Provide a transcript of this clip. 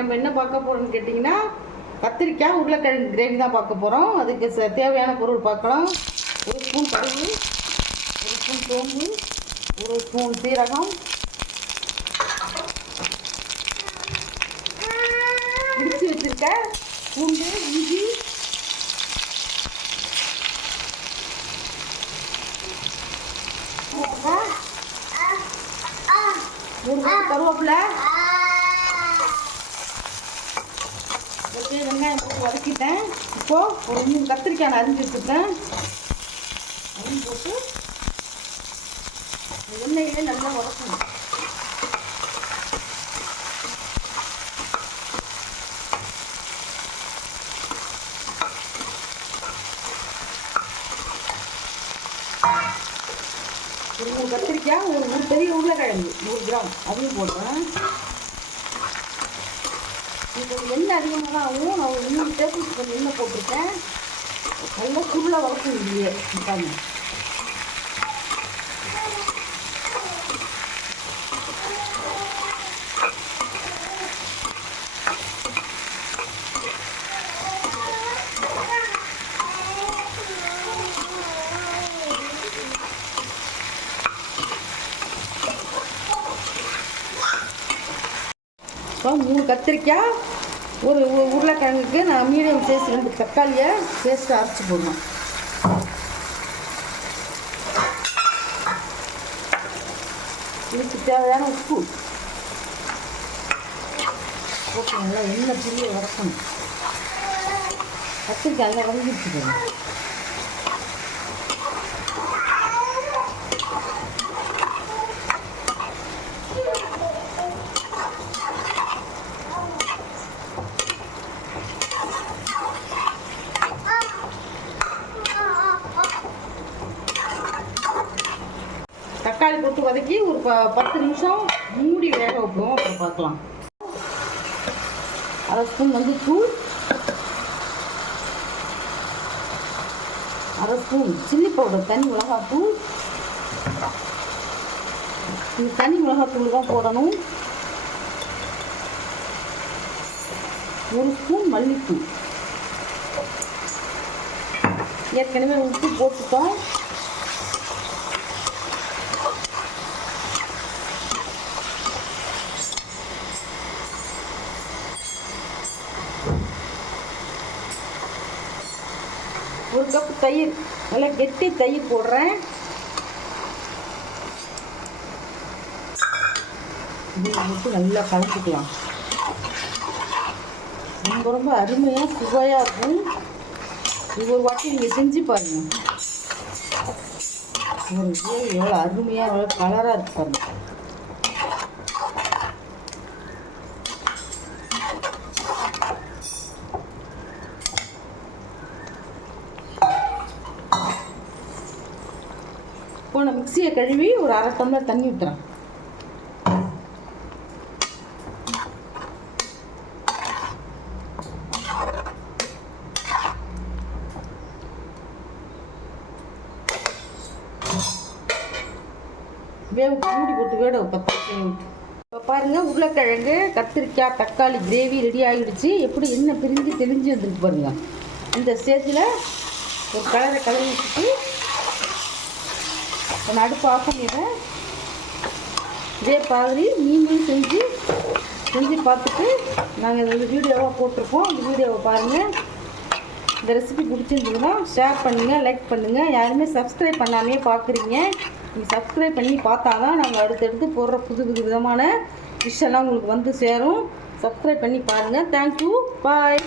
நம்ம என்ன பார்க்க போகிறோம்னு கேட்டிங்கன்னா கத்திரிக்காய் உருளைக்கிழங்கு கிரேவி தான் பார்க்க போகிறோம். அதுக்கு தேவையான பொருள் பார்க்கலாம். 1 ஸ்பூன் கடுகு, 1 ஸ்பூன் சோம்பு, 1 ஸ்பூன் சீரகம், இடித்து வச்சுருக்க பூண்டு, இஞ்சி, கருவேப்பிலை, வெங்காயம் போட்டு வதக்கிட்டேன். இப்போது ஒரு 3 கத்திரிக்காய் அரிஞ்சு வச்சுருக்கேன். அரிஞ்சு போட்டு எண்ணெயிலே நல்லா வதக்கணும். ஒரு 3 கத்திரிக்காய், ஒரு பெரிய உருளைக்கிழங்கு 100 கிராம் அதையும் போடுறேன். இப்போ எண்ணெய் அதிகமாக தான் ஆகும். நான் ஒரு 3 டேபிள் ஸ்பூன் எண்ணெய் போட்டிருக்கேன். நல்லா சுருளாக வளர்க்கும் இல்லையே பாருங்க. இப்போ 3 கத்திரிக்காய், ஒரு உருளைக்கிழங்குக்கு நான் மீடியம் சைஸ் 2 தக்காளியை பேஸ்ட்டு அரைச்சி போடணும். இதுக்கு தேவையான உப்பு போட்டு நல்லா எண்ணெய் புளியை வதக்கணும். கத்திரிக்காய் நல்லா வதங்கிடுச்சு போகணும். தக்காளி போட்டு வதக்கி ஒரு 10 நிமிஷம் மூடி வேக வைப்போம். அப்புறம் பார்க்கலாம். 1/2 ஸ்பூன் மஞ்சள்தூள், 1/2 ஸ்பூன் சில்லி பவுடர், தனி மிளகாத்தூள். இந்த தனி மிளகாத்தூள் தான் போடணும். 1 ஸ்பூன் மல்லித்தூள். ஏற்கனவே உப்பு போட்டுட்டோம். ஒரு கப் தயிர், நல்லா கெட்டி தயிர் போடுறேன். போட்டு நல்லா கலந்துக்கலாம். ரொம்ப அருமையாக சுவையாக இருக்கும். இது ஒரு வாட்டி நீங்கள் செஞ்சு பாருங்கள். ஒரு எவ்வளோ அருமையாக எவ்வளோ கலராக இருக்கு பாருங்கள். இப்போ நான் மிக்சியை கழுவி ஒரு 1/2 டம்ளர் தண்ணி ஊற்றுறேன். மூடி போட்டு வேட 10 நிமிஷம். இப்போ பாருங்கள், உருளைக்கிழங்கு, கத்திரிக்காய், தக்காளி கிரேவி ரெடி ஆகிடுச்சு. எப்படி என்ன பிரிஞ்சு தெளிஞ்சு வந்துருக்கு பாருங்கள். இந்த ஸ்டேஜில் ஒரு கலரை கலரி வச்சுட்டு நான் அடுப்பு ஆஃப் பண்ணிடுறேன். இதே மாதிரி நீங்களும் செஞ்சு பார்த்துட்டு நாங்கள் இந்த வீடியோவாக போட்டிருக்கோம். அந்த வீடியோவை பாருங்கள். இந்த ரெசிபி பிடிச்சிருந்ததுன்னா ஷேர் பண்ணுங்கள், லைக் பண்ணுங்கள். யாருமே சப்ஸ்கிரைப் பண்ணாமே பார்க்குறீங்க. நீங்கள் சப்ஸ்கிரைப் பண்ணி பார்த்தா தான் நாங்கள் அடுத்தடுத்து போடுற புது விதமான டிஷ்ஷெல்லாம் உங்களுக்கு வந்து சேரும். சப்ஸ்கிரைப் பண்ணி பாருங்கள். தேங்க்யூ, பாய்.